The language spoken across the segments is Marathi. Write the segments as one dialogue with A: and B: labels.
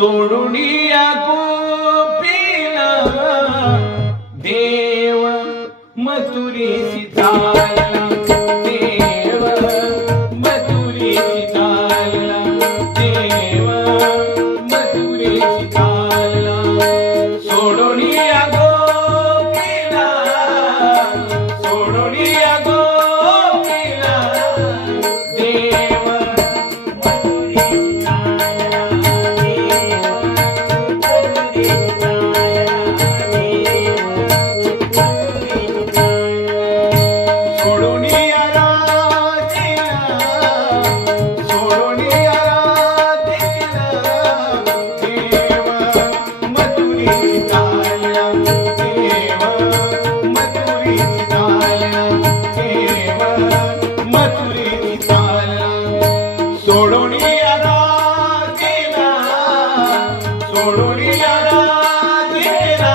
A: सोडुनिया गोपीला. Dev Mathuri सीताला सोडुनिया राजीला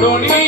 A: don't Colonia.